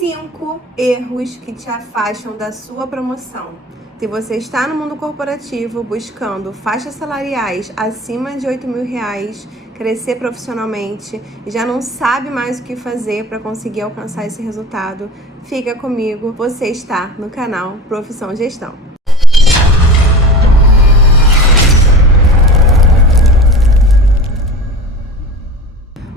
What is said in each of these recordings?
5 erros que te afastam da sua promoção. Se você está no mundo corporativo buscando faixas salariais acima de R$ 8.000, crescer profissionalmente e já não sabe mais o que fazer para conseguir alcançar esse resultado, fica comigo, você está no canal Profissão Gestão.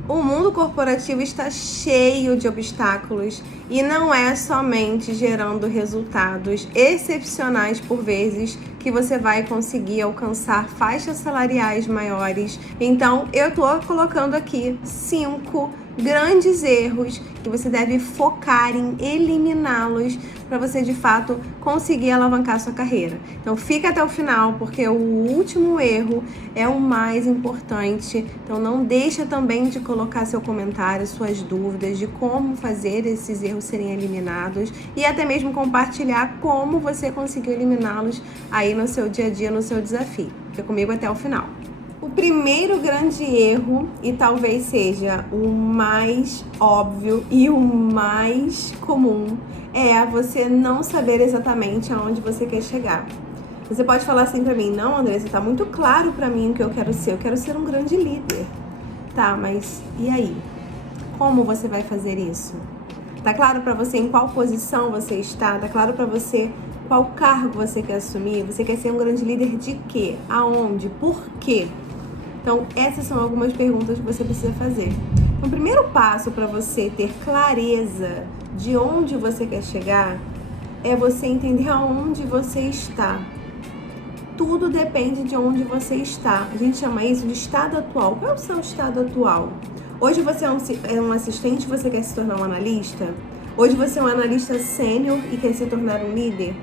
O mundo corporativo está cheio de obstáculos e não é somente gerando resultados excepcionais por vezes que você vai conseguir alcançar faixas salariais maiores. Então, eu estou colocando aqui 5 grandes erros que você deve focar em eliminá-los para você de fato conseguir alavancar sua carreira. Então fica até o final, porque o último erro é o mais importante. Então não deixa também de colocar seu comentário, suas dúvidas de como fazer esses erros serem eliminados e até mesmo compartilhar como você conseguiu eliminá-los aí no seu dia a dia, no seu desafio. Fica comigo até o final. O primeiro grande erro, e talvez seja o mais óbvio e o mais comum, é você não saber exatamente aonde você quer chegar. Você pode falar assim pra mim: não, Andressa, tá muito claro pra mim o que eu quero ser um grande líder. Tá, mas e aí? Como você vai fazer isso? Tá claro pra você em qual posição você está? Tá claro pra você qual cargo você quer assumir? Você quer ser um grande líder de quê? Aonde? Por quê? Então, essas são algumas perguntas que você precisa fazer. Então, o primeiro passo para você ter clareza de onde você quer chegar é você entender aonde você está. Tudo depende de onde você está. A gente chama isso de estado atual. Qual é o seu estado atual? Hoje você é um assistente e você quer se tornar um analista? Hoje você é um analista sênior e quer se tornar um líder?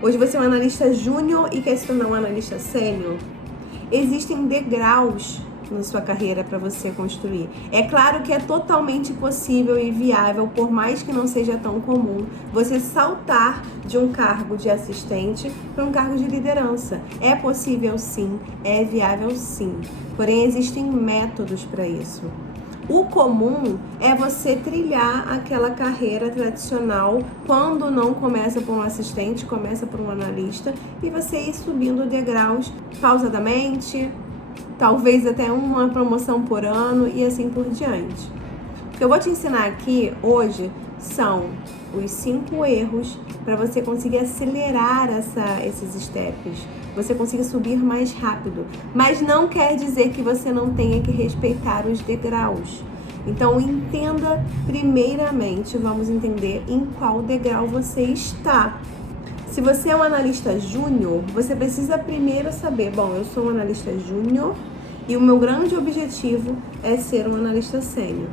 Hoje você é um analista júnior e quer se tornar um analista sênior? Existem degraus na sua carreira para você construir. É claro que é totalmente possível e viável, por mais que não seja tão comum, você saltar de um cargo de assistente para um cargo de liderança. É possível sim, é viável sim, porém existem métodos para isso. O comum é você trilhar aquela carreira tradicional quando não começa por um assistente, começa por um analista e você ir subindo degraus pausadamente, talvez até uma promoção por ano e assim por diante. O que eu vou te ensinar aqui hoje são os 5 erros para você conseguir acelerar esses steps, você conseguir subir mais rápido, mas não quer dizer que você não tenha que respeitar os degraus. Então entenda primeiramente, vamos entender em qual degrau você está. Se você é um analista júnior, você precisa primeiro saber, bom, eu sou um analista júnior e o meu grande objetivo é ser um analista sênior.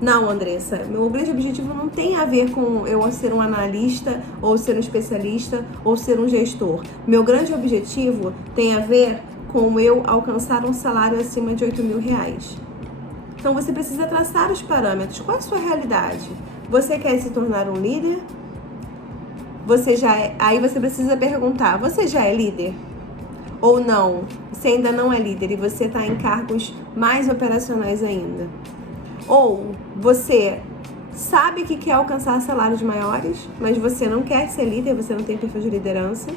Não, Andressa, meu grande objetivo não tem a ver com eu ser um analista, ou ser um especialista, ou ser um gestor. Meu grande objetivo tem a ver com eu alcançar um salário acima de R$8.000. Então você precisa traçar os parâmetros. Qual é a sua realidade? Você quer se tornar um líder? Aí você precisa perguntar, você já é líder? Ou não? Você ainda não é líder e você está em cargos mais operacionais ainda? Ou você sabe que quer alcançar salários maiores, mas você não quer ser líder, você não tem perfil de liderança?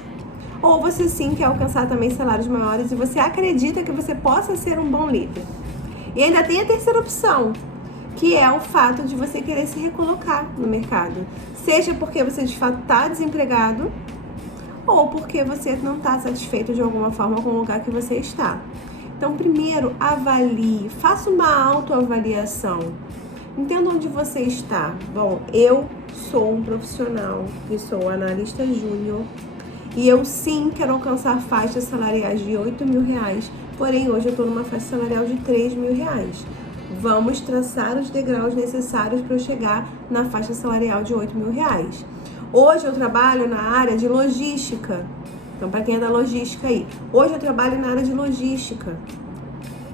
Ou você sim quer alcançar também salários maiores e você acredita que você possa ser um bom líder? E ainda tem a terceira opção, que é o fato de você querer se recolocar no mercado. Seja porque você de fato está desempregado, ou porque você não está satisfeito de alguma forma com o lugar que você está. Então, primeiro, avalie, faça uma autoavaliação. Entenda onde você está. Bom, eu sou um profissional e sou analista júnior e eu sim quero alcançar faixas salariais de R$8.000, porém hoje eu estou numa faixa salarial de R$3.000. Vamos traçar os degraus necessários para eu chegar na faixa salarial de R$8.000. Hoje eu trabalho na área de logística. Então, para quem é da logística aí, hoje eu trabalho na área de logística.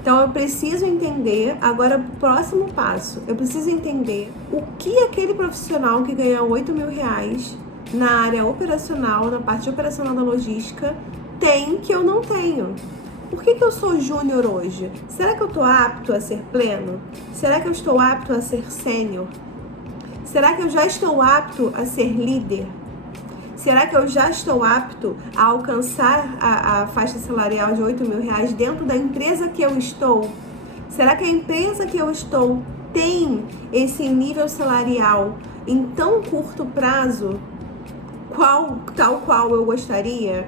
Então, eu preciso entender, agora, o próximo passo, eu preciso entender o que aquele profissional que ganha R$8.000 na área operacional, na parte operacional da logística, tem que eu não tenho. Por que eu sou júnior hoje? Será que eu estou apto a ser pleno? Será que eu estou apto a ser sênior? Será que eu já estou apto a ser líder? Será que eu já estou apto a alcançar a faixa salarial de R$8.000 dentro da empresa que eu estou? Será que a empresa que eu estou tem esse nível salarial em tão curto prazo, tal qual eu gostaria?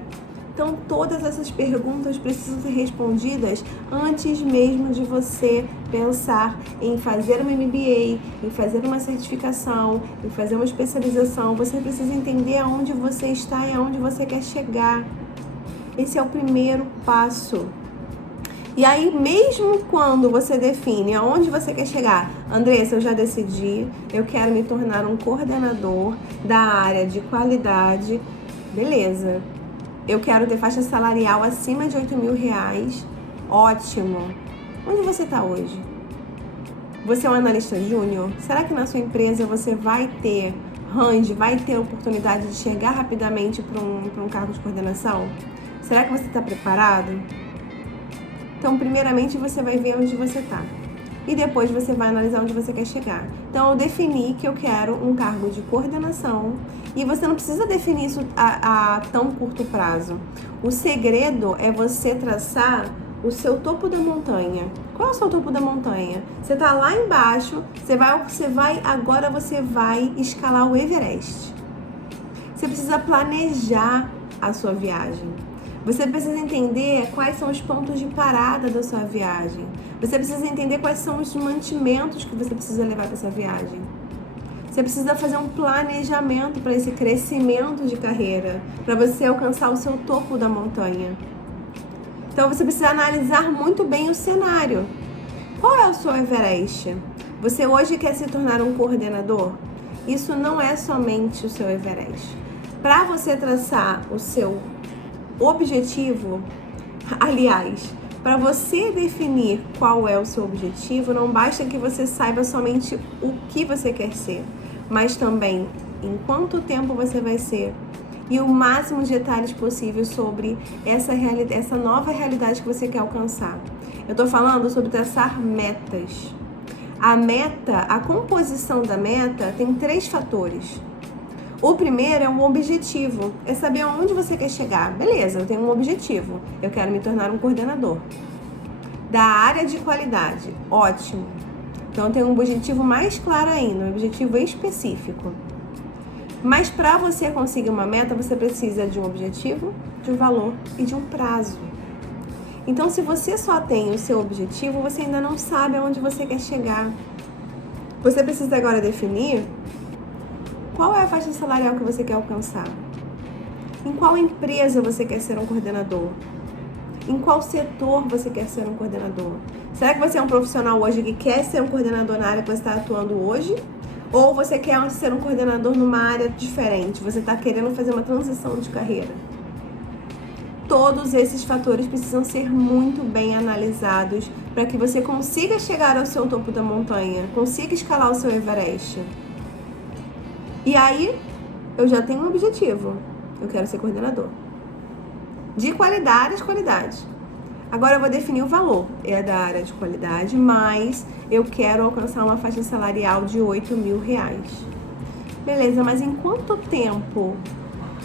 Então, todas essas perguntas precisam ser respondidas antes mesmo de você pensar em fazer uma MBA, em fazer uma certificação, em fazer uma especialização. Você precisa entender aonde você está e aonde você quer chegar. Esse é o primeiro passo. E aí, mesmo quando você define aonde você quer chegar, Andressa, eu já decidi, eu quero me tornar um coordenador da área de qualidade, beleza. Eu quero ter faixa salarial acima de R$8.000. Ótimo. Onde você está hoje? Você é um analista júnior? Será que na sua empresa você vai ter range, vai ter oportunidade de chegar rapidamente para um cargo de coordenação? Será que você está preparado? Então, primeiramente, você vai ver onde você está. E depois você vai analisar onde você quer chegar. Então, eu defini que eu quero um cargo de coordenação. E você não precisa definir isso a tão curto prazo. O segredo é você traçar o seu topo da montanha. Qual é o seu topo da montanha? Você está lá embaixo, agora você vai escalar o Everest. Você precisa planejar a sua viagem. Você precisa entender quais são os pontos de parada da sua viagem. Você precisa entender quais são os mantimentos que você precisa levar para essa viagem. Você precisa fazer um planejamento para esse crescimento de carreira, para você alcançar o seu topo da montanha. Então você precisa analisar muito bem o cenário. Qual é o seu Everest? Você hoje quer se tornar um coordenador? Isso não é somente o seu Everest. Para você traçar o seu objetivo, aliás, para você definir qual é o seu objetivo, não basta que você saiba somente o que você quer ser, mas também em quanto tempo você vai ser e o máximo de detalhes possível sobre essa nova realidade que você quer alcançar. Eu estou falando sobre traçar metas. A composição da meta tem 3 fatores. O primeiro é um objetivo, é saber aonde você quer chegar. Beleza, eu tenho um objetivo, eu quero me tornar um coordenador da área de qualidade. Ótimo. Então eu tenho um objetivo mais claro ainda, um objetivo específico. Mas para você conseguir uma meta, você precisa de um objetivo, de um valor e de um prazo. Então, se você só tem o seu objetivo, você ainda não sabe aonde você quer chegar. Você precisa agora definir qual é a faixa salarial que você quer alcançar. Em qual empresa você quer ser um coordenador? Em qual setor você quer ser um coordenador? Será que você é um profissional hoje que quer ser um coordenador na área que você está atuando hoje? Ou você quer ser um coordenador numa área diferente? Você está querendo fazer uma transição de carreira? Todos esses fatores precisam ser muito bem analisados para que você consiga chegar ao seu topo da montanha, consiga escalar o seu Everest. E aí, eu já tenho um objetivo. Eu quero ser coordenador. De qualidade. Agora eu vou definir o valor. É da área de qualidade, mas eu quero alcançar uma faixa salarial de R$8.000. Beleza, mas em quanto tempo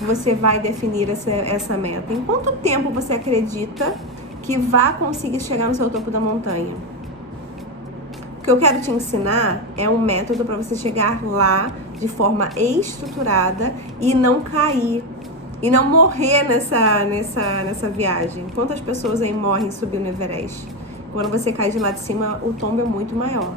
você vai definir essa meta? Em quanto tempo você acredita que vai conseguir chegar no seu topo da montanha? O que eu quero te ensinar é um método para você chegar lá de forma estruturada e não cair. E não morrer nessa viagem. Quantas pessoas aí morrem subindo no Everest? Quando você cai de lá de cima, o tombo é muito maior.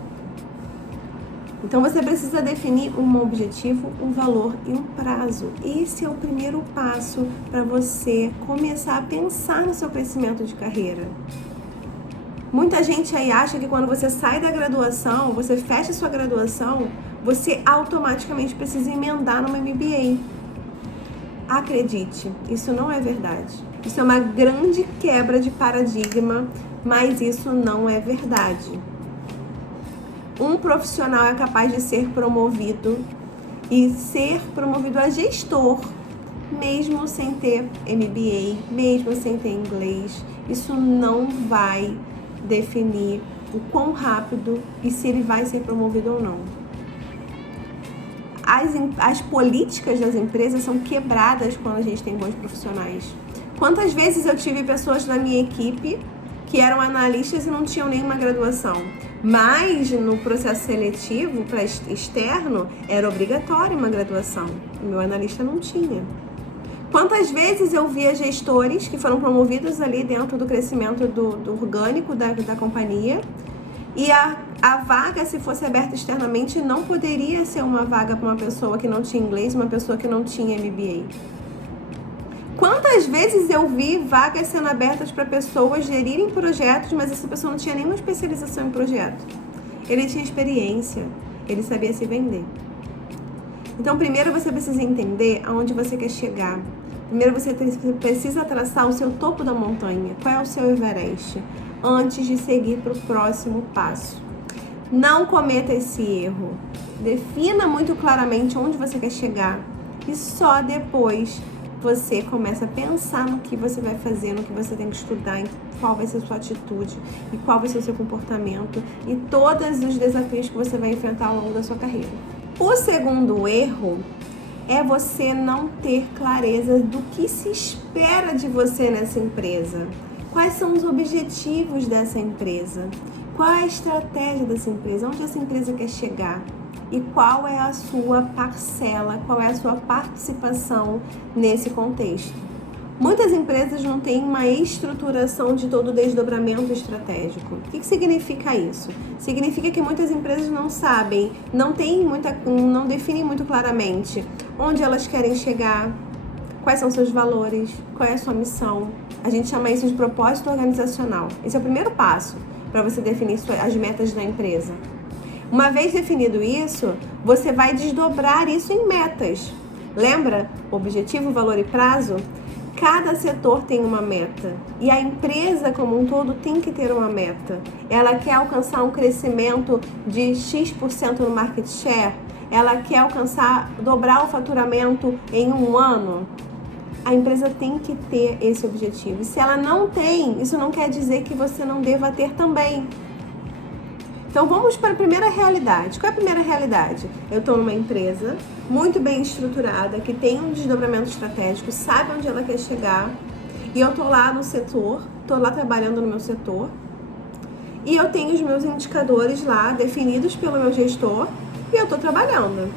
Então você precisa definir um objetivo, um valor e um prazo. Esse é o primeiro passo para você começar a pensar no seu crescimento de carreira. Muita gente aí acha que quando você sai da graduação, você fecha sua graduação, você automaticamente precisa emendar numa MBA. Acredite, isso não é verdade. Isso é uma grande quebra de paradigma, mas isso não é verdade. Um profissional é capaz de ser promovido e ser promovido a gestor, mesmo sem ter MBA, mesmo sem ter inglês. Isso não vai definir o quão rápido e se ele vai ser promovido ou não. as políticas das empresas são quebradas quando a gente tem bons profissionais. Quantas vezes eu tive pessoas na minha equipe que eram analistas e não tinham nenhuma graduação, mas no processo seletivo para externo era obrigatório uma graduação. O meu analista não tinha. Quantas vezes eu via gestores que foram promovidos ali dentro do crescimento do orgânico da companhia, e a vaga, se fosse aberta externamente, não poderia ser uma vaga para uma pessoa que não tinha inglês, uma pessoa que não tinha MBA. Quantas vezes eu vi vagas sendo abertas para pessoas gerirem projetos, mas essa pessoa não tinha nenhuma especialização em projeto. Ele tinha experiência, ele sabia se vender. Então, primeiro você precisa entender aonde você quer chegar. Primeiro você precisa traçar o seu topo da montanha. Qual é o seu Everest? Antes de seguir para o próximo passo. Não cometa esse erro. Defina muito claramente onde você quer chegar. E só depois você começa a pensar no que você vai fazer, no que você tem que estudar, em qual vai ser a sua atitude, e qual vai ser o seu comportamento, e todos os desafios que você vai enfrentar ao longo da sua carreira. O segundo erro é você não ter clareza do que se espera de você nessa empresa. Quais são os objetivos dessa empresa? Qual é a estratégia dessa empresa? Onde essa empresa quer chegar? E qual é a sua parcela, qual é a sua participação nesse contexto? Muitas empresas não têm uma estruturação de todo o desdobramento estratégico. O que significa isso? Significa que muitas empresas não sabem, não definem muito claramente onde elas querem chegar, quais são seus valores, qual é a sua missão. A gente chama isso de propósito organizacional. Esse é o primeiro passo para você definir as metas da empresa. Uma vez definido isso, você vai desdobrar isso em metas. Lembra? Objetivo, valor e prazo? Cada setor tem uma meta e a empresa como um todo tem que ter uma meta. Ela quer alcançar um crescimento de X% no market share? Ela quer dobrar o faturamento em um ano? A empresa tem que ter esse objetivo. E se ela não tem, isso não quer dizer que você não deva ter também. Então vamos para a primeira realidade. Qual é a primeira realidade? Eu estou numa empresa muito bem estruturada, que tem um desdobramento estratégico, sabe onde ela quer chegar, e eu estou lá no setor, estou lá trabalhando no meu setor, e eu tenho os meus indicadores lá definidos pelo meu gestor, e eu estou trabalhando.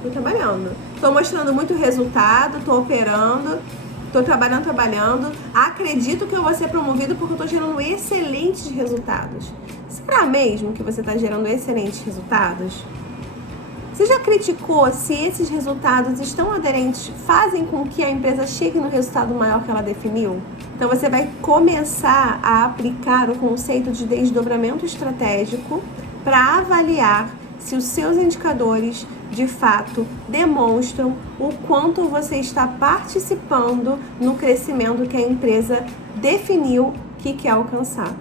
Estou mostrando muito resultado, estou operando, estou trabalhando, acredito que eu vou ser promovido porque eu estou gerando excelentes resultados. Será mesmo que você está gerando excelentes resultados? Você já criticou se esses resultados estão aderentes, fazem com que a empresa chegue no resultado maior que ela definiu? Então você vai começar a aplicar o conceito de desdobramento estratégico para avaliar se os seus indicadores de fato demonstram o quanto você está participando no crescimento que a empresa definiu que quer alcançar.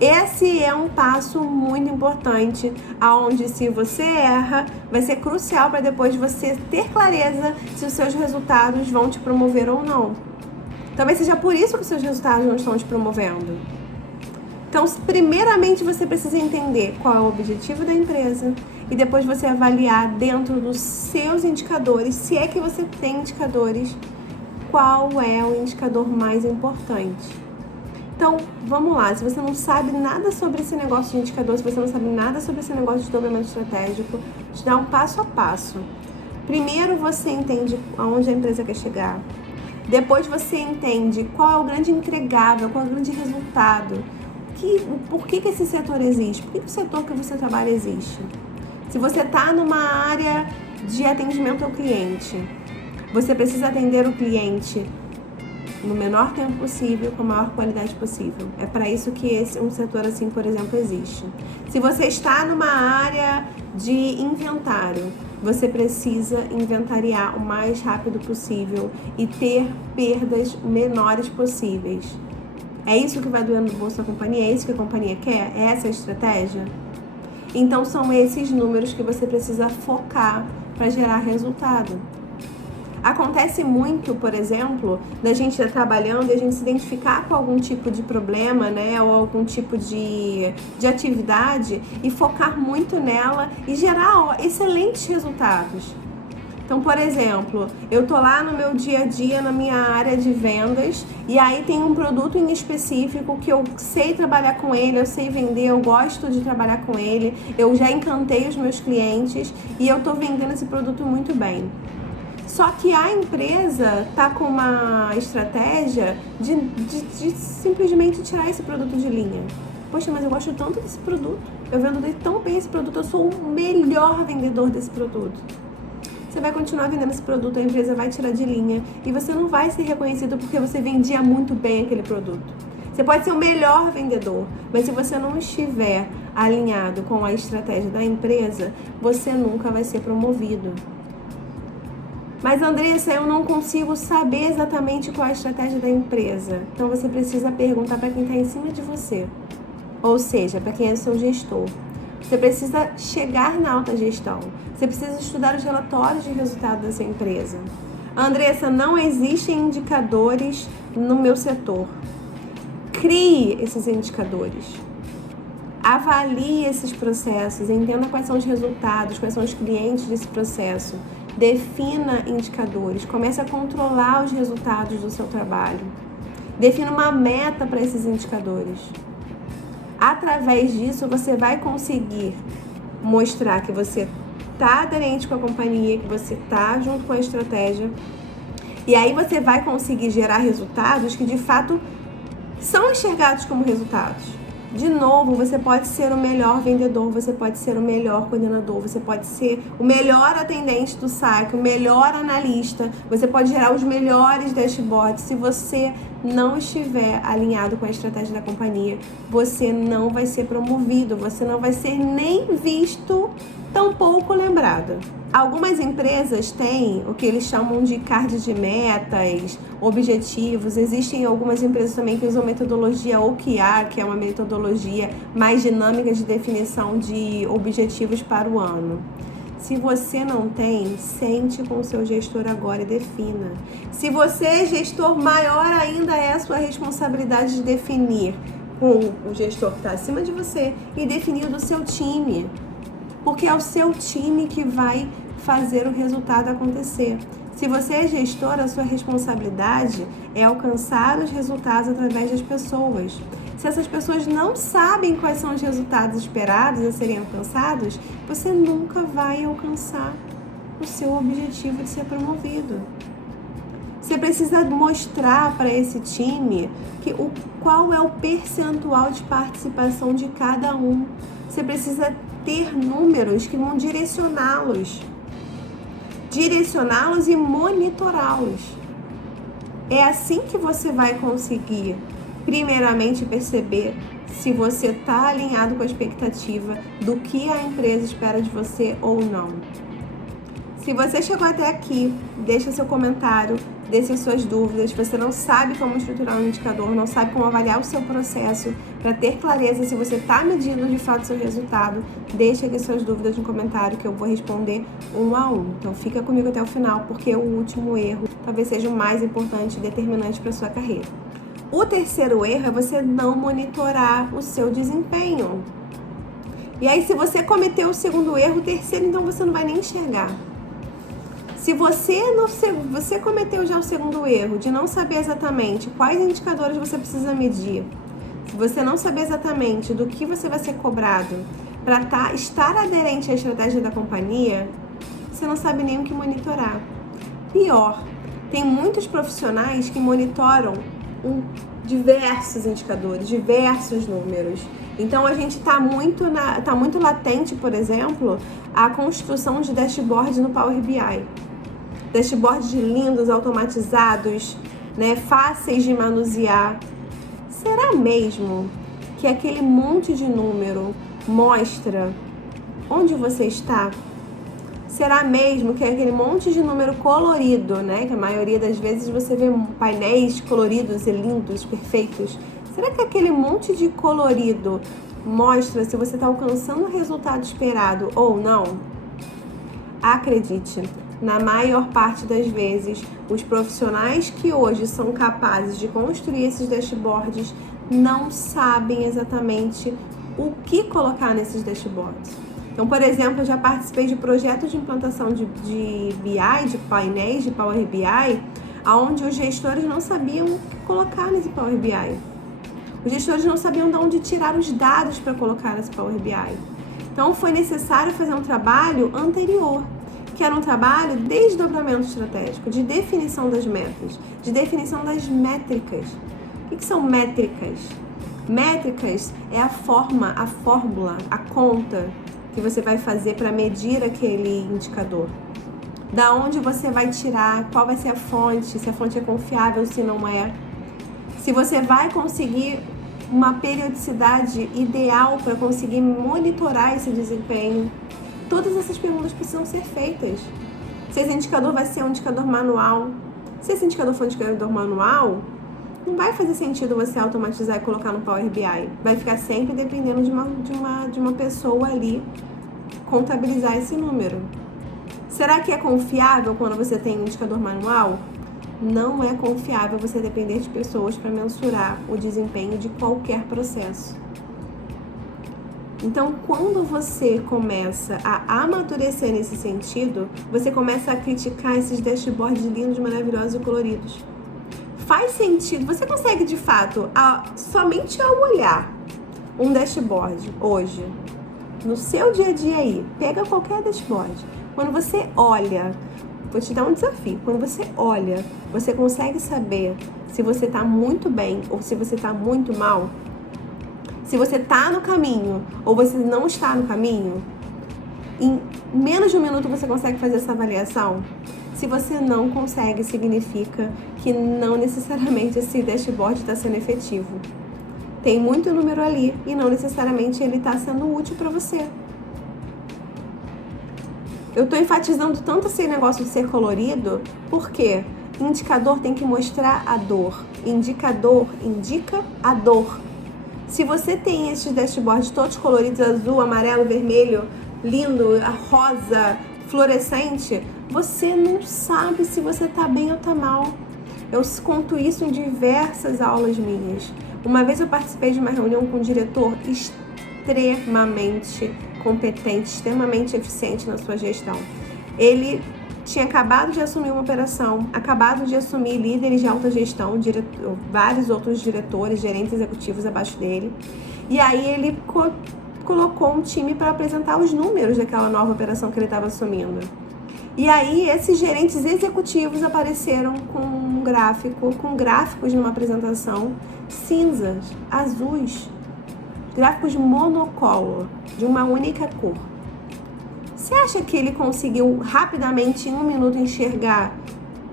Esse é um passo muito importante, aonde se você erra, vai ser crucial para depois você ter clareza se os seus resultados vão te promover ou não. Talvez seja por isso que os seus resultados não estão te promovendo. Então, primeiramente você precisa entender qual é o objetivo da empresa e depois você avaliar dentro dos seus indicadores, se é que você tem indicadores, qual é o indicador mais importante. Então, vamos lá, se você não sabe nada sobre esse negócio de indicador, se você não sabe nada sobre esse negócio de desdobramento estratégico, te dá um passo a passo. Primeiro você entende aonde a empresa quer chegar. Depois você entende qual é o grande entregável, qual é o grande resultado. Por que esse setor existe? Por que o setor que você trabalha existe? Se você está numa área de atendimento ao cliente, você precisa atender o cliente no menor tempo possível, com a maior qualidade possível. É para isso que um setor assim, por exemplo, existe. Se você está numa área de inventário, você precisa inventariar o mais rápido possível e ter perdas menores possíveis. É isso que vai doer no bolso da companhia? É isso que a companhia quer? É essa a estratégia? Então são esses números que você precisa focar para gerar resultado. Acontece muito, por exemplo, da gente estar trabalhando e a gente se identificar com algum tipo de problema, né, ou algum tipo de atividade e focar muito nela e gerar excelentes resultados. Então, por exemplo, eu tô lá no meu dia a dia, na minha área de vendas, e aí tem um produto em específico que eu sei trabalhar com ele, eu sei vender, eu gosto de trabalhar com ele, eu já encantei os meus clientes e eu tô vendendo esse produto muito bem. Só que a empresa tá com uma estratégia de simplesmente tirar esse produto de linha. Poxa, mas eu gosto tanto desse produto, eu vendo tão bem esse produto, eu sou o melhor vendedor desse produto. Você vai continuar vendendo esse produto, a empresa vai tirar de linha e você não vai ser reconhecido porque você vendia muito bem aquele produto. Você pode ser o melhor vendedor, mas se você não estiver alinhado com a estratégia da empresa, você nunca vai ser promovido. Mas, Andressa, eu não consigo saber exatamente qual é a estratégia da empresa. Então você precisa perguntar para quem está em cima de você, ou seja, para quem é o seu gestor. Você precisa chegar na alta gestão. Você precisa estudar os relatórios de resultado dessa empresa. Andressa, não existem indicadores no meu setor. Crie esses indicadores. Avalie esses processos. Entenda quais são os resultados, quais são os clientes desse processo. Defina indicadores. Comece a controlar os resultados do seu trabalho. Defina uma meta para esses indicadores. Através disso, você vai conseguir mostrar que você está aderente com a companhia, que você está junto com a estratégia. E aí você vai conseguir gerar resultados que, de fato, são enxergados como resultados. De novo, você pode ser o melhor vendedor, você pode ser o melhor coordenador, você pode ser o melhor atendente do saque, o melhor analista, você pode gerar os melhores dashboards. Se você não estiver alinhado com a estratégia da companhia, você não vai ser promovido, você não vai ser nem visto, tampouco lembrado. Algumas empresas têm o que eles chamam de card de metas, objetivos. Existem algumas empresas também que usam metodologia OKR, que é uma metodologia mais dinâmica de definição de objetivos para o ano. Se você não tem, sente com o seu gestor agora e defina. Se você é gestor, maior ainda é a sua responsabilidade de definir com o gestor que está acima de você e definir do seu time. Porque é o seu time que vai fazer o resultado acontecer. Se você é gestor, a sua responsabilidade é alcançar os resultados através das pessoas. Se essas pessoas não sabem quais são os resultados esperados a serem alcançados, você nunca vai alcançar o seu objetivo de ser promovido. Você precisa mostrar para esse time qual é o percentual de participação de cada um. Você precisa ter números que vão direcioná-los e monitorá-los. É assim que você vai conseguir, primeiramente, perceber se você está alinhado com a expectativa do que a empresa espera de você ou não. Se você chegou até aqui, deixa seu comentário, deixe suas dúvidas. Se você não sabe como estruturar um indicador, não sabe como avaliar o seu processo para ter clareza se você está medindo de fato o seu resultado, deixa aqui suas dúvidas no comentário que eu vou responder um a um. Então fica comigo até o final, porque o último erro talvez seja o mais importante e determinante para a sua carreira. O terceiro erro é você não monitorar o seu desempenho. E aí, se você cometeu o segundo erro, o terceiro, então você não vai nem enxergar. Se você cometeu já o segundo erro de não saber exatamente quais indicadores você precisa medir, se você não saber exatamente do que você vai ser cobrado para estar aderente à estratégia da companhia, você não sabe nem o que monitorar. Pior, tem muitos profissionais que monitoram diversos indicadores, diversos números. Então a gente está muito latente, por exemplo, a construção de dashboards no Power BI. Dashboards lindos, automatizados, né, fáceis de manusear. Será mesmo que aquele monte de número mostra onde você está? Será mesmo que aquele monte de número colorido, né, que a maioria das vezes você vê painéis coloridos e lindos, perfeitos, será que aquele monte de colorido mostra se você está alcançando o resultado esperado ou não? Acredite, na maior parte das vezes, os profissionais que hoje são capazes de construir esses dashboards não sabem exatamente o que colocar nesses dashboards. Então, por exemplo, eu já participei de projetos de implantação de BI, de painéis de Power BI, onde os gestores não sabiam o que colocar nesse Power BI. Os gestores não sabiam de onde tirar os dados para colocar nesse Power BI. Então, foi necessário fazer um trabalho anterior, que era um trabalho de desdobramento estratégico, de definição das metas, de definição das métricas. O que são métricas? Métricas é a fórmula, a conta que você vai fazer para medir aquele indicador. Da onde você vai tirar, qual vai ser a fonte, se a fonte é confiável, se não é. Se você vai conseguir uma periodicidade ideal para conseguir monitorar esse desempenho. Todas essas perguntas precisam ser feitas. Se esse indicador vai ser um indicador manual. Se esse indicador for um indicador manual, não vai fazer sentido você automatizar e colocar no Power BI. Vai ficar sempre dependendo de uma pessoa ali contabilizar esse número. Será que é confiável quando você tem um indicador manual? Não é confiável você depender de pessoas para mensurar o desempenho de qualquer processo. Então, quando você começa a amadurecer nesse sentido, você começa a criticar esses dashboards lindos, maravilhosos e coloridos. Faz sentido, você consegue de fato, somente ao olhar um dashboard hoje, no seu dia a dia aí, pega qualquer dashboard, quando você olha, vou te dar um desafio, quando você olha, você consegue saber se você está muito bem ou se você está muito mal? Se você está no caminho ou você não está no caminho? Em menos de um minuto você consegue fazer essa avaliação? Se você não consegue, significa que não necessariamente esse dashboard está sendo efetivo. Tem muito número ali e não necessariamente ele está sendo útil para você. Eu estou enfatizando tanto esse negócio de ser colorido, porque indicador tem que mostrar a dor. Indicador indica a dor. Se você tem esses dashboards todos coloridos, azul, amarelo, vermelho, lindo, rosa, fluorescente, você não sabe se você está bem ou está mal. Eu conto isso em diversas aulas minhas. Uma vez eu participei de uma reunião com um diretor extremamente competente, extremamente eficiente na sua gestão. Ele tinha acabado de assumir uma operação, acabado de assumir líderes de alta gestão, vários outros diretores, gerentes executivos abaixo dele. E aí ele colocou um time para apresentar os números daquela nova operação que ele estava assumindo. E aí esses gerentes executivos apareceram com gráficos numa apresentação cinzas, azuis, gráficos monocolor, de uma única cor. Você acha que ele conseguiu rapidamente, em um minuto, enxergar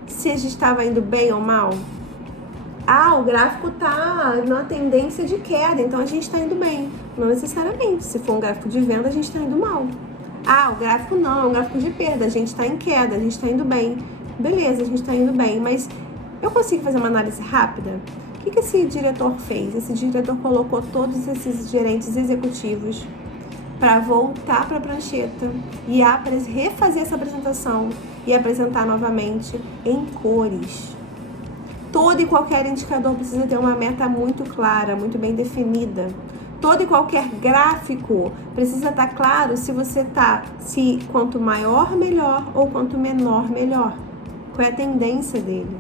se a gente estava indo bem ou mal? O gráfico está numa tendência de queda, então a gente está indo bem. Não necessariamente. Se for um gráfico de venda, a gente está indo mal. O gráfico não, é um gráfico de perda, a gente está em queda, a gente está indo bem. Beleza, a gente está indo bem, mas eu consigo fazer uma análise rápida? O que esse diretor fez? Esse diretor colocou todos esses gerentes executivos para voltar para a prancheta e refazer essa apresentação e apresentar novamente em cores. Todo e qualquer indicador precisa ter uma meta muito clara, muito bem definida. Todo e qualquer gráfico precisa estar claro se quanto maior, melhor ou quanto menor, melhor. Qual é a tendência dele?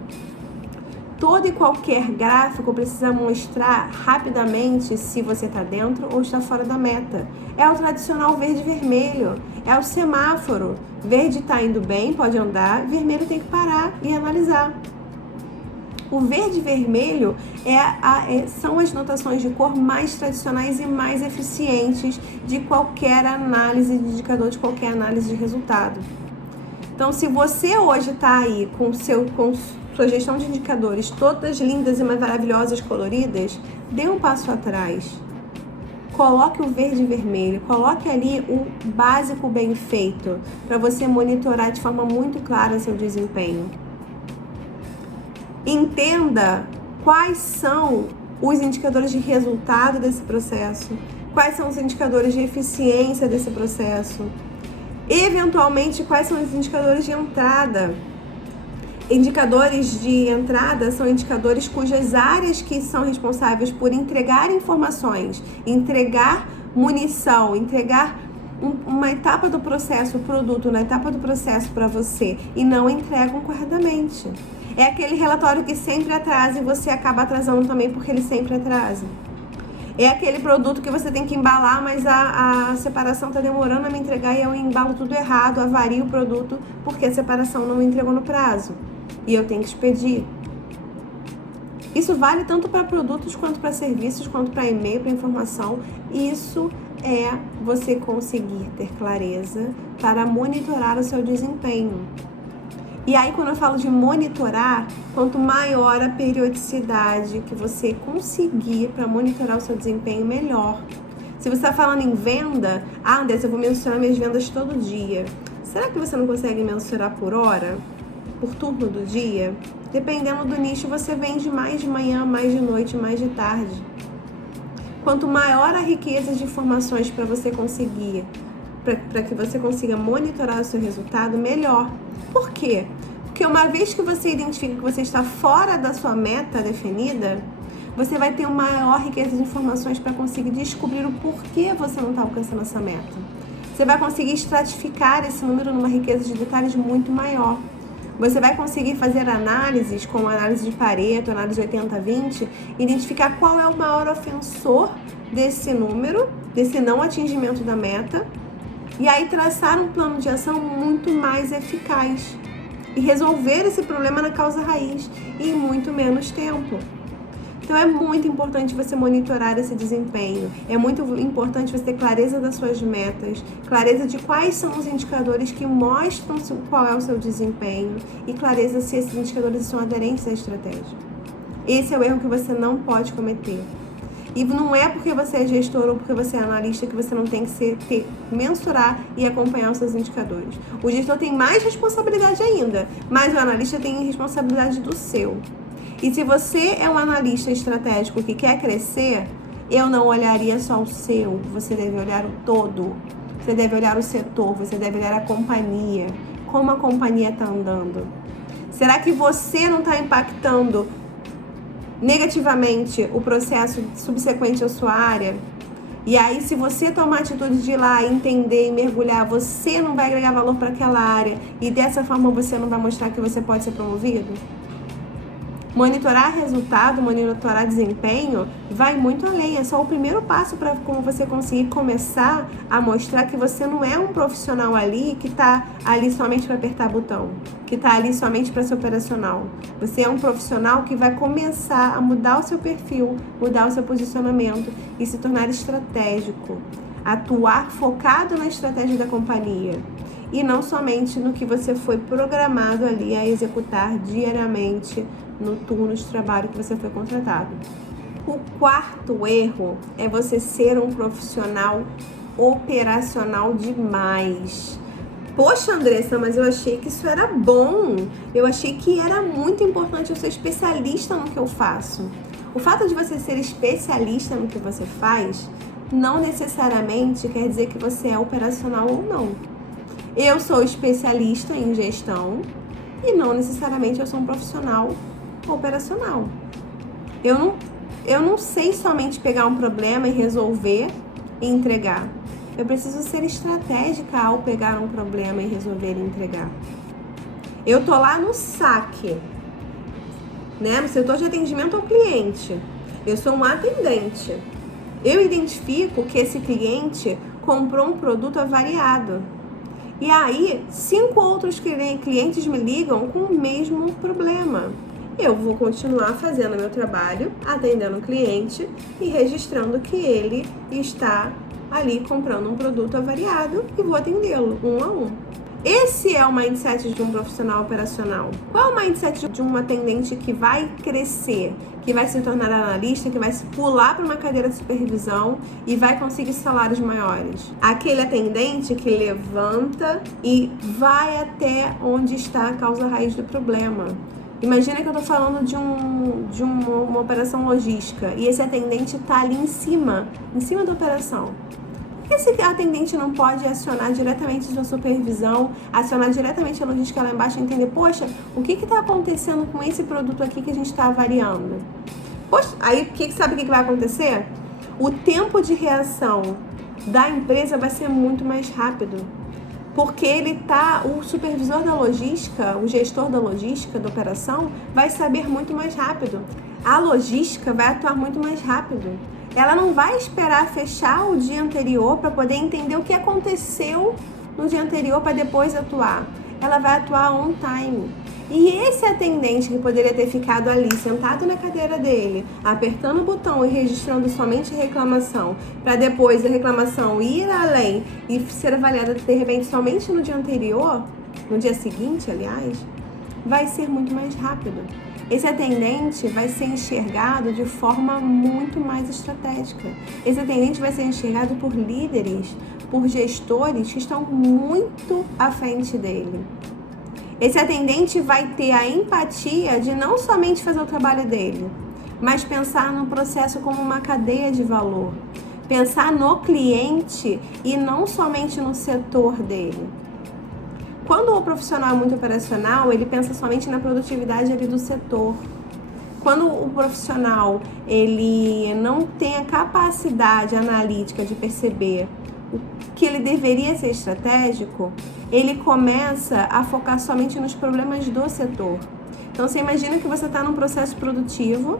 Todo e qualquer gráfico precisa mostrar rapidamente se você está dentro ou está fora da meta. É o tradicional verde e vermelho, é o semáforo. Verde está indo bem, pode andar, vermelho tem que parar e analisar. O verde e vermelho são as notações de cor mais tradicionais e mais eficientes de qualquer análise de indicador, de qualquer análise de resultado. Então, se você hoje está aí com sua gestão de indicadores todas lindas e maravilhosas, coloridas, dê um passo atrás. Coloque o verde e vermelho, coloque ali o básico bem feito para você monitorar de forma muito clara seu desempenho. Entenda quais são os indicadores de resultado desse processo, quais são os indicadores de eficiência desse processo, eventualmente quais são os indicadores de entrada. Indicadores de entrada são indicadores cujas áreas que são responsáveis por entregar informações, entregar munição, entregar uma etapa do processo, o produto na etapa do processo para você e não entregam corretamente. É aquele relatório que sempre atrasa e você acaba atrasando também porque ele sempre atrasa. É aquele produto que você tem que embalar, mas a separação está demorando a me entregar e eu embalo tudo errado, avario o produto porque a separação não me entregou no prazo. E eu tenho que expedir. Isso vale tanto para produtos, quanto para serviços, quanto para e-mail, para informação. Isso é você conseguir ter clareza para monitorar o seu desempenho. E aí, quando eu falo de monitorar, quanto maior a periodicidade que você conseguir para monitorar o seu desempenho, melhor. Se você está falando em venda, Andressa, eu vou mensurar minhas vendas todo dia. Será que você não consegue mensurar por hora? Por turno do dia? Dependendo do nicho, você vende mais de manhã, mais de noite, mais de tarde. Quanto maior a riqueza de informações para você conseguir, para que você consiga monitorar o seu resultado, melhor. Por quê? Porque uma vez que você identifica que você está fora da sua meta definida, você vai ter uma maior riqueza de informações para conseguir descobrir o porquê você não está alcançando essa meta. Você vai conseguir estratificar esse número numa riqueza de detalhes muito maior. Você vai conseguir fazer análises, como análise de Pareto, análise 80-20, identificar qual é o maior ofensor desse número, desse não atingimento da meta, e aí traçar um plano de ação muito mais eficaz e resolver esse problema na causa raiz em muito menos tempo. Então é muito importante você monitorar esse desempenho, é muito importante você ter clareza das suas metas, clareza de quais são os indicadores que mostram qual é o seu desempenho e clareza se esses indicadores são aderentes à estratégia. Esse é o erro que você não pode cometer. E não é porque você é gestor ou porque você é analista que você não tem que mensurar e acompanhar os seus indicadores. O gestor tem mais responsabilidade ainda, mas o analista tem responsabilidade do seu. E se você é um analista estratégico que quer crescer, eu não olharia só o seu, você deve olhar o todo. Você deve olhar o setor, você deve olhar a companhia, como a companhia está andando. Será que você não está impactando negativamente o processo subsequente à sua área? E aí, se você tomar a atitude de ir lá, entender e mergulhar, você não vai agregar valor para aquela área e dessa forma você não vai mostrar que você pode ser promovido? Monitorar resultado, monitorar desempenho vai muito além. É só o primeiro passo para como você conseguir começar a mostrar que você não é um profissional ali que está ali somente para apertar botão, que está ali somente para ser operacional. Você é um profissional que vai começar a mudar o seu perfil, mudar o seu posicionamento e se tornar estratégico. Atuar focado na estratégia da companhia e não somente no que você foi programado ali a executar diariamente no turno de trabalho que você foi contratado. O quarto erro é você ser um profissional operacional demais. Poxa, Andressa, mas eu achei que isso era bom. Eu achei que era muito importante eu ser especialista no que eu faço. O fato de você ser especialista no que você faz não necessariamente quer dizer que você é operacional ou não. Eu sou especialista em gestão e não necessariamente eu sou um profissional operacional. Eu não sei somente pegar um problema e resolver e entregar. Eu preciso ser estratégica ao pegar um problema e resolver e entregar. Eu tô lá no saque, né? No setor de atendimento ao cliente. Eu sou um atendente. Eu identifico que esse cliente comprou um produto avariado. E aí, 5 outros clientes me ligam com o mesmo problema. Eu vou continuar fazendo meu trabalho, atendendo o cliente e registrando que ele está ali comprando um produto avariado e vou atendê-lo um a um. Esse é o mindset de um profissional operacional. Qual é o mindset de um atendente que vai crescer, que vai se tornar analista, que vai se pular para uma cadeira de supervisão e vai conseguir salários maiores? Aquele atendente que levanta e vai até onde está a causa raiz do problema. Imagina que eu estou falando de uma operação logística e esse atendente está ali em cima da operação. Por que esse atendente não pode acionar diretamente sua supervisão, acionar diretamente a logística lá embaixo e entender, poxa, o que está acontecendo com esse produto aqui que a gente está avariando? Poxa, aí sabe o que vai acontecer? O tempo de reação da empresa vai ser muito mais rápido. Porque o supervisor da logística, o gestor da logística, da operação, vai saber muito mais rápido. A logística vai atuar muito mais rápido. Ela não vai esperar fechar o dia anterior para poder entender o que aconteceu no dia anterior para depois atuar. Ela vai atuar on time. E esse atendente que poderia ter ficado ali, sentado na cadeira dele, apertando o botão e registrando somente a reclamação, para depois a reclamação ir além e ser avaliada de repente somente no dia anterior, no dia seguinte, aliás, vai ser muito mais rápido. Esse atendente vai ser enxergado de forma muito mais estratégica. Esse atendente vai ser enxergado por líderes, por gestores que estão muito à frente dele. Esse atendente vai ter a empatia de não somente fazer o trabalho dele, mas pensar no processo como uma cadeia de valor. Pensar no cliente e não somente no setor dele. Quando o profissional é muito operacional, ele pensa somente na produtividade ali do setor. Quando o profissional ele não tem a capacidade analítica de perceber o que ele deveria ser estratégico, ele começa a focar somente nos problemas do setor. Então, você imagina que você está num processo produtivo,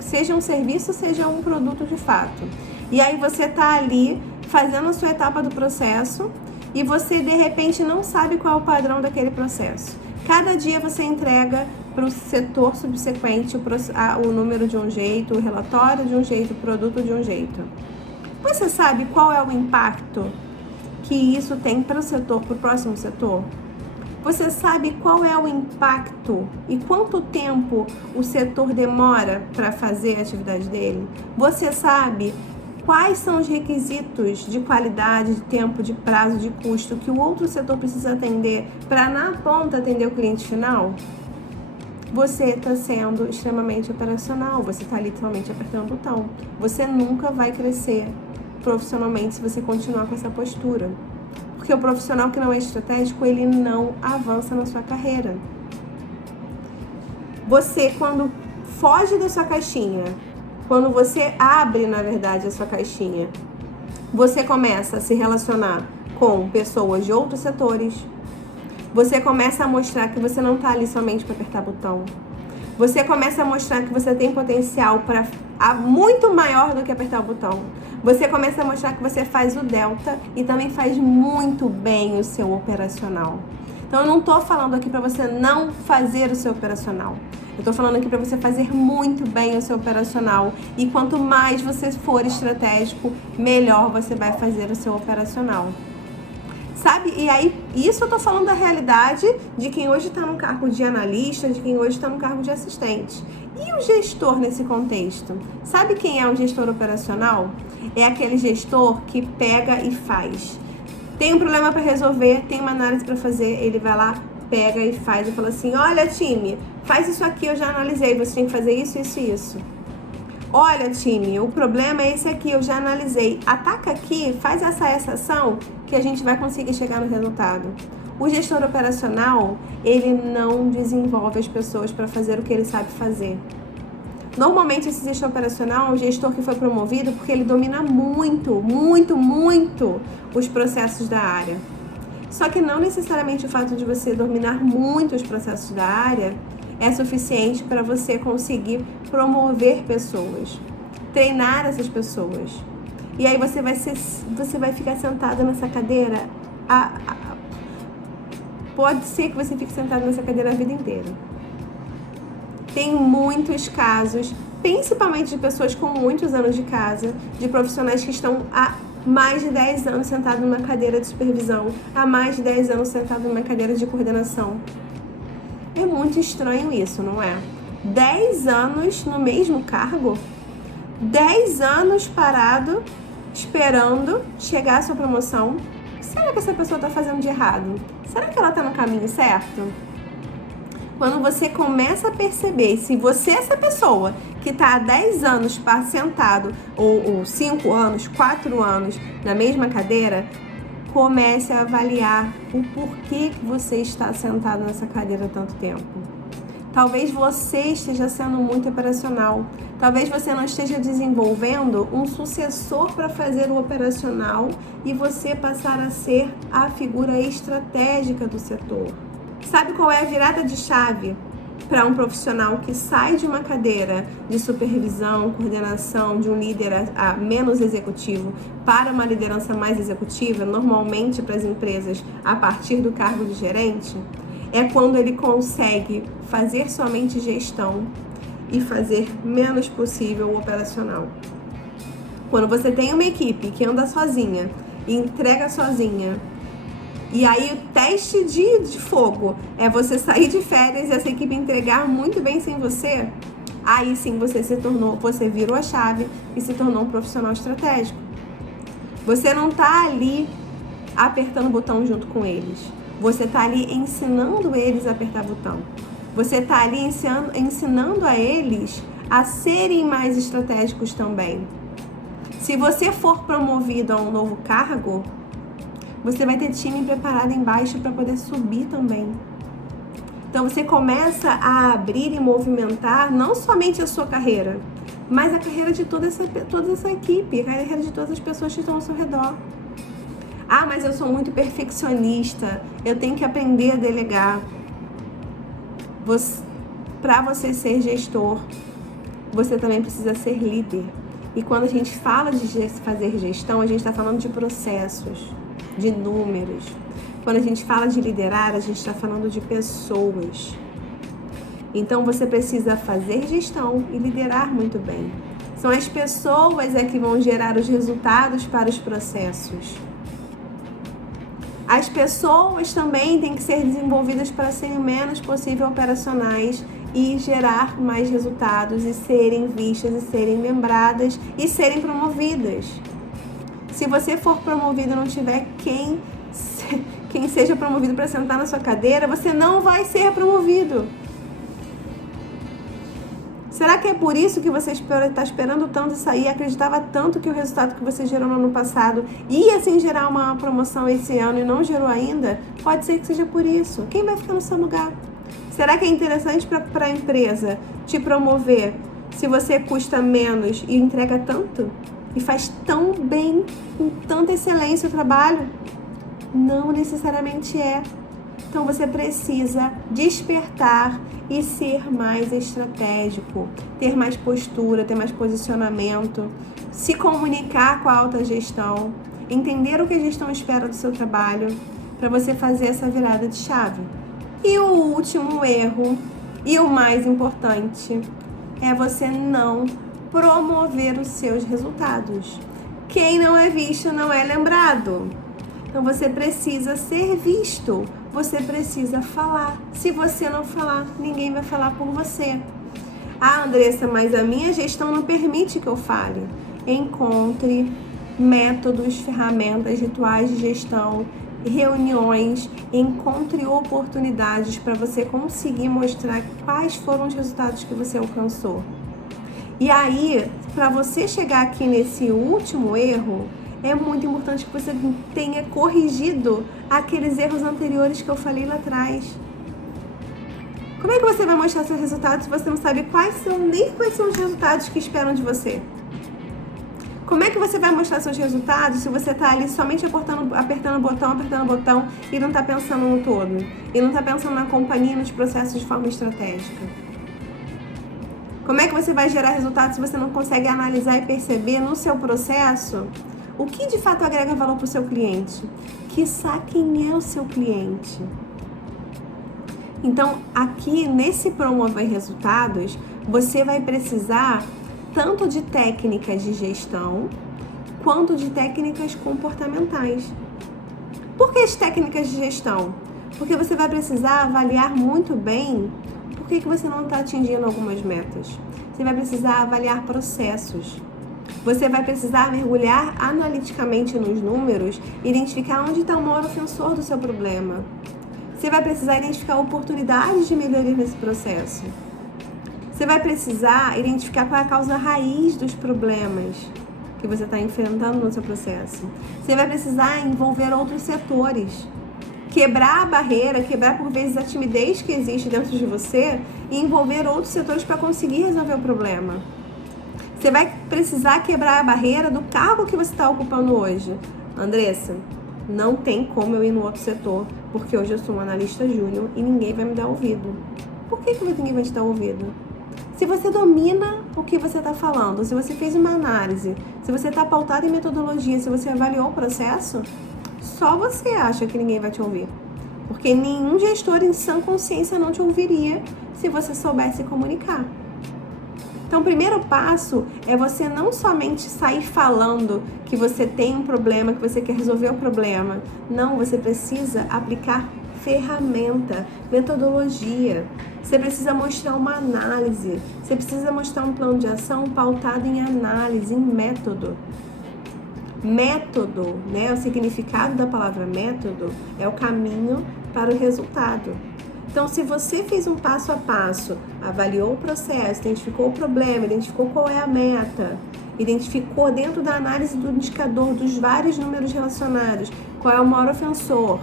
seja um serviço, seja um produto de fato. E aí você está ali fazendo a sua etapa do processo e você, de repente, não sabe qual é o padrão daquele processo. Cada dia você entrega para o setor subsequente o número de um jeito, o relatório de um jeito, o produto de um jeito. Você sabe qual é o impacto que isso tem para o setor, para o próximo setor? Você sabe qual é o impacto e quanto tempo o setor demora para fazer a atividade dele? Você sabe quais são os requisitos de qualidade, de tempo, de prazo, de custo que o outro setor precisa atender para, na ponta, atender o cliente final? Você está sendo extremamente operacional, você está literalmente apertando o botão. Você nunca vai crescer profissionalmente se você continuar com essa postura. Porque o profissional que não é estratégico, ele não avança na sua carreira. Você, quando foge da sua caixinha, quando você abre, na verdade, a sua caixinha, você começa a se relacionar com pessoas de outros setores, você começa a mostrar que você não está ali somente para apertar botão. Você começa a mostrar que você tem potencial para muito maior do que apertar o botão. Você começa a mostrar que você faz o delta e também faz muito bem o seu operacional. Então, eu não estou falando aqui para você não fazer o seu operacional. Eu estou falando aqui para você fazer muito bem o seu operacional. E quanto mais você for estratégico, melhor você vai fazer o seu operacional. Sabe? E aí, isso eu tô falando da realidade de quem hoje está no cargo de analista, de quem hoje está no cargo de assistente. E o gestor nesse contexto? Sabe quem é o gestor operacional? É aquele gestor que pega e faz. Tem um problema para resolver, tem uma análise para fazer, ele vai lá, pega e faz e fala assim: olha, time, faz isso aqui, eu já analisei, você tem que fazer isso, isso e isso. Olha, time, o problema é esse aqui, eu já analisei. Ataca aqui, faz essa ação que a gente vai conseguir chegar no resultado. O gestor operacional, ele não desenvolve as pessoas para fazer o que ele sabe fazer. Normalmente, esse gestor operacional é um gestor que foi promovido porque ele domina muito os processos da área. Só que não necessariamente o fato de você dominar muito os processos da área é suficiente para você conseguir promover pessoas, treinar essas pessoas. E aí você vai ficar sentado nessa cadeira, pode ser que você fique sentado nessa cadeira a vida inteira. Tem muitos casos, principalmente de pessoas com muitos anos de casa, de profissionais que estão há mais de 10 anos sentados numa cadeira de supervisão, há mais de 10 anos sentados numa cadeira de coordenação. É muito estranho isso, não é? 10 anos no mesmo cargo? 10 anos parado, esperando chegar a sua promoção? O que será que essa pessoa está fazendo de errado? Será que ela está no caminho certo? Quando você começa a perceber, se você é essa pessoa que está há 10 anos sentado, ou 5 anos, 4 anos na mesma cadeira, comece a avaliar o porquê que você está sentado nessa cadeira há tanto tempo. Talvez você esteja sendo muito operacional. Talvez você não esteja desenvolvendo um sucessor para fazer o operacional e você passar a ser a figura estratégica do setor. Sabe qual é a virada de chave para um profissional que sai de uma cadeira de supervisão, coordenação, de um líder a menos executivo para uma liderança mais executiva, normalmente para as empresas a partir do cargo de gerente? É quando ele consegue fazer somente gestão e fazer menos possível o operacional. Quando você tem uma equipe que anda sozinha e entrega sozinha, e aí o teste de fogo é você sair de férias e essa equipe entregar muito bem sem você, aí sim você virou a chave e se tornou um profissional estratégico. Você não tá ali apertando o botão junto com eles. Você tá ali ensinando eles a apertar botão. Você tá ali ensinando a eles a serem mais estratégicos também. Se você for promovido a um novo cargo, você vai ter time preparado embaixo para poder subir também. Então você começa a abrir e movimentar não somente a sua carreira, mas a carreira de toda essa equipe, a carreira de todas as pessoas que estão ao seu redor. Ah, mas eu sou muito perfeccionista, eu tenho que aprender a delegar. Para você ser gestor, você também precisa ser líder. E quando a gente fala de fazer gestão, a gente está falando de processos, de números. Quando a gente fala de liderar, a gente está falando de pessoas. Então você precisa fazer gestão e liderar muito bem. São as pessoas que vão gerar os resultados para os processos. As pessoas também têm que ser desenvolvidas para serem o menos possível operacionais e gerar mais resultados e serem vistas e serem lembradas e serem promovidas. Se você for promovido e não tiver quem seja promovido para sentar na sua cadeira, você não vai ser promovido. Será que é por isso que você está esperando tanto sair, acreditava tanto que o resultado que você gerou no ano passado ia sim gerar uma promoção esse ano e não gerou ainda? Pode ser que seja por isso. Quem vai ficar no seu lugar? Será que é interessante para a empresa te promover se você custa menos e entrega tanto? E faz tão bem, com tanta excelência o trabalho? Não necessariamente é. Então você precisa despertar e ser mais estratégico, ter mais postura, ter mais posicionamento, se comunicar com a alta gestão, entender o que a gestão espera do seu trabalho, para você fazer essa virada de chave. E o último erro, e o mais importante, é você não promover os seus resultados. Quem não é visto não é lembrado. Então você precisa ser visto, você precisa falar. Se você não falar, ninguém vai falar por você. Ah, Andressa, mas a minha gestão não permite que eu fale. Encontre métodos, ferramentas, rituais de gestão, reuniões, encontre oportunidades para você conseguir mostrar quais foram os resultados que você alcançou. E aí, para você chegar aqui nesse último erro, é muito importante que você tenha corrigido aqueles erros anteriores que eu falei lá atrás. Como é que você vai mostrar seu resultado se você não sabe quais são os resultados que esperam de você? Como é que você vai mostrar seus resultados se você está ali somente apertando botão e não está pensando no todo? E não está pensando na companhia e nos processos de forma estratégica? Como é que você vai gerar resultados se você não consegue analisar e perceber no seu processo o que de fato agrega valor para o seu cliente? Quiçá quem é o seu cliente? Então, aqui nesse promover resultados, você vai precisar tanto de técnicas de gestão, quanto de técnicas comportamentais. Por que as técnicas de gestão? Porque você vai precisar avaliar muito bem por que você não está atingindo algumas metas. Você vai precisar avaliar processos. Você vai precisar mergulhar analiticamente nos números e identificar onde está o maior ofensor do seu problema. Você vai precisar identificar oportunidades de melhoria nesse processo. Você vai precisar identificar qual é a causa raiz dos problemas que você está enfrentando no seu processo. Você vai precisar envolver outros setores. quebrar a barreira, quebrar por vezes a timidez que existe dentro de você e envolver outros setores para conseguir resolver o problema. Você vai precisar quebrar a barreira do cargo que você está ocupando hoje. Andressa, não tem como eu ir no outro setor, porque hoje eu sou um analista júnior e ninguém vai me dar ouvido. Por que ninguém vai te dar ouvido? Se você domina o que você está falando, se você fez uma análise, se você está pautado em metodologia, se você avaliou o processo, só você acha que ninguém vai te ouvir. Porque nenhum gestor em sã consciência não te ouviria se você soubesse comunicar. Então, o primeiro passo é você não somente sair falando que você tem um problema, que você quer resolver o problema. Não, você precisa aplicar ferramenta, metodologia. Você precisa mostrar uma análise. Você precisa mostrar um plano de ação pautado em análise, em método. Método, né? O significado da palavra método é o caminho para o resultado. Então, se você fez um passo a passo, avaliou o processo, identificou o problema, identificou qual é a meta, identificou dentro da análise do indicador, dos vários números relacionados, qual é o maior ofensor,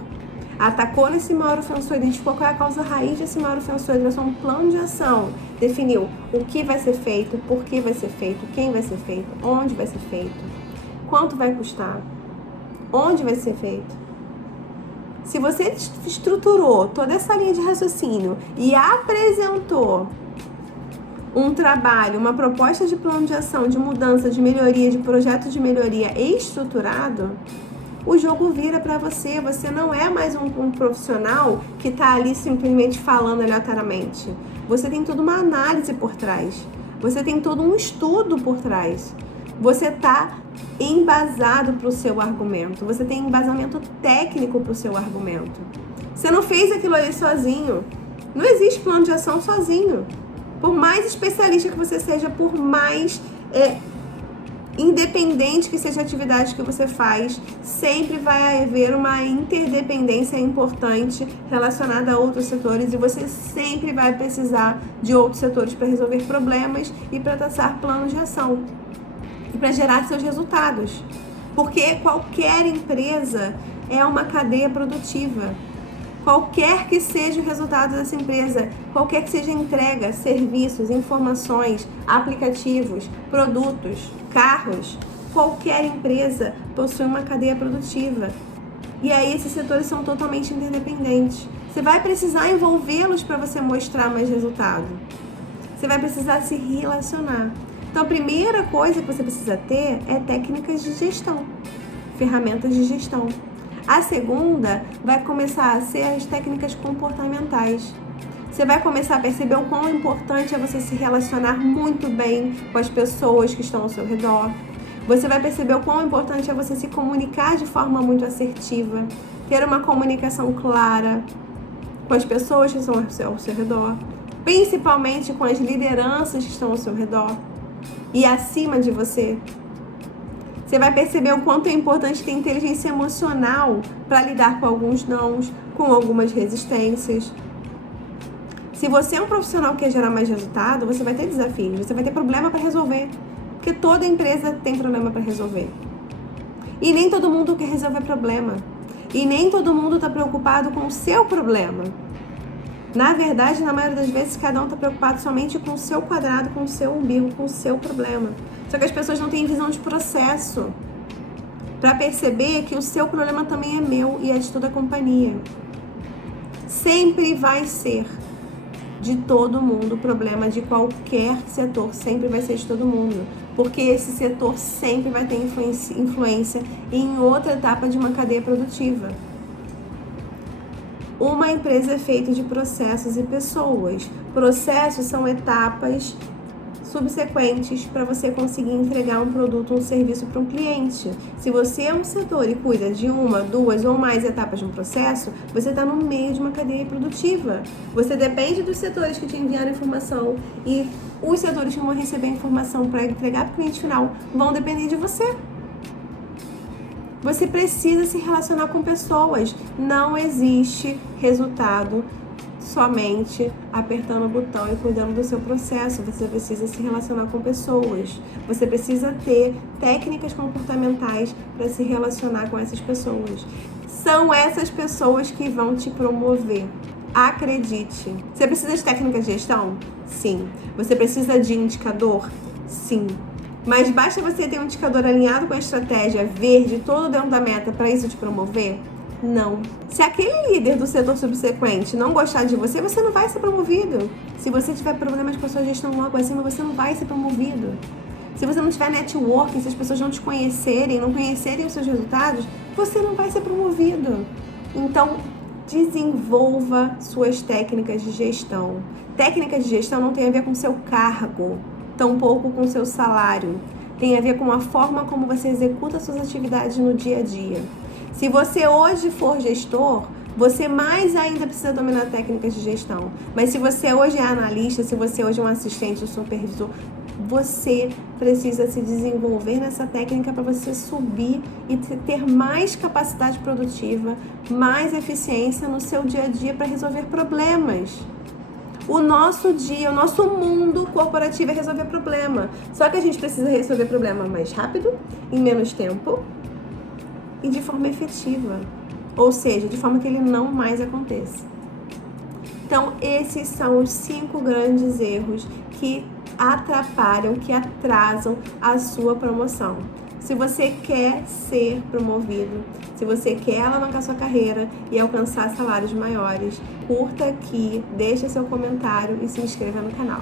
atacou nesse maior ofensor, identificou qual é a causa raiz desse maior ofensor, traçou um plano de ação, definiu o que vai ser feito, por que vai ser feito, quem vai ser feito, onde vai ser feito, quanto vai custar, onde vai ser feito. Se você estruturou toda essa linha de raciocínio e apresentou um trabalho, uma proposta de plano de ação, de mudança, de melhoria, de projeto de melhoria estruturado, o jogo vira para você. Você não é mais um profissional que está ali simplesmente falando aleatoriamente. Você tem toda uma análise por trás. Você tem todo um estudo por trás. Você está embasado para o seu argumento. Você tem embasamento técnico para o seu argumento. Você não fez aquilo ali sozinho. Não existe plano de ação sozinho. Por mais especialista que você seja, por mais independente que seja a atividade que você faz, sempre vai haver uma interdependência importante relacionada a outros setores e você sempre vai precisar de outros setores para resolver problemas e para traçar planos de ação e para gerar seus resultados. Porque qualquer empresa é uma cadeia produtiva. Qualquer que seja o resultado dessa empresa, qualquer que seja a entrega, serviços, informações, aplicativos, produtos, carros, qualquer empresa possui uma cadeia produtiva. E aí esses setores são totalmente interdependentes. Você vai precisar envolvê-los para você mostrar mais resultado. Você vai precisar se relacionar. Então a primeira coisa que você precisa ter é técnicas de gestão, ferramentas de gestão. A segunda vai começar a ser as técnicas comportamentais. Você vai começar a perceber o quão importante é você se relacionar muito bem com as pessoas que estão ao seu redor. Você vai perceber o quão importante é você se comunicar de forma muito assertiva, ter uma comunicação clara com as pessoas que estão ao seu redor, principalmente com as lideranças que estão ao seu redor e acima de você. Você vai perceber o quanto é importante ter inteligência emocional para lidar com alguns nãos, com algumas resistências. Se você é um profissional que quer gerar mais resultado, você vai ter desafios, você vai ter problema para resolver. Porque toda empresa tem problema para resolver. E nem todo mundo quer resolver problema. E nem todo mundo está preocupado com o seu problema. Na verdade, na maioria das vezes, cada um está preocupado somente com o seu quadrado, com o seu umbigo, com o seu problema. Só que as pessoas não têm visão de processo para perceber que o seu problema também é meu e é de toda a companhia. Sempre vai ser de todo mundo o problema de qualquer setor, sempre vai ser de todo mundo. Porque esse setor sempre vai ter influência em outra etapa de uma cadeia produtiva. Uma empresa é feita de processos e pessoas. Processos são etapas subsequentes para você conseguir entregar um produto ou um serviço para um cliente. Se você é um setor e cuida de uma, duas ou mais etapas de um processo, você está no meio de uma cadeia produtiva. Você depende dos setores que te enviaram informação e os setores que vão receber informação para entregar para o cliente final vão depender de você. Você precisa se relacionar com pessoas. Não existe resultado somente apertando o botão e cuidando do seu processo. Você precisa se relacionar com pessoas. Você precisa ter técnicas comportamentais para se relacionar com essas pessoas. São essas pessoas que vão te promover. Acredite. Você precisa de técnica de gestão? Sim. Você precisa de indicador? Sim. Mas basta você ter um indicador alinhado com a estratégia verde, todo dentro da meta, para isso te promover? Não. Se aquele líder do setor subsequente não gostar de você, você não vai ser promovido. Se você tiver problemas com a sua gestão logo acima, você não vai ser promovido. Se você não tiver networking, se as pessoas não te conhecerem, não conhecerem os seus resultados, você não vai ser promovido. Então, desenvolva suas técnicas de gestão. Técnicas de gestão não tem a ver com seu cargo, tampouco com seu salário. Tem a ver com a forma como você executa suas atividades no dia a dia. Se você hoje for gestor, você mais ainda precisa dominar técnicas de gestão. Mas se você hoje é analista, se você hoje é um assistente, um supervisor, você precisa se desenvolver nessa técnica para você subir e ter mais capacidade produtiva, mais eficiência no seu dia a dia para resolver problemas. O nosso dia, o nosso mundo corporativo é resolver problema. Só que a gente precisa resolver problema mais rápido, em menos tempo e de forma efetiva. Ou seja, de forma que ele não mais aconteça. Então, esses são os 5 grandes erros que atrapalham, que atrasam a sua promoção. Se você quer ser promovido, se você quer alavancar sua carreira e alcançar salários maiores, curta aqui, deixa seu comentário e se inscreva no canal.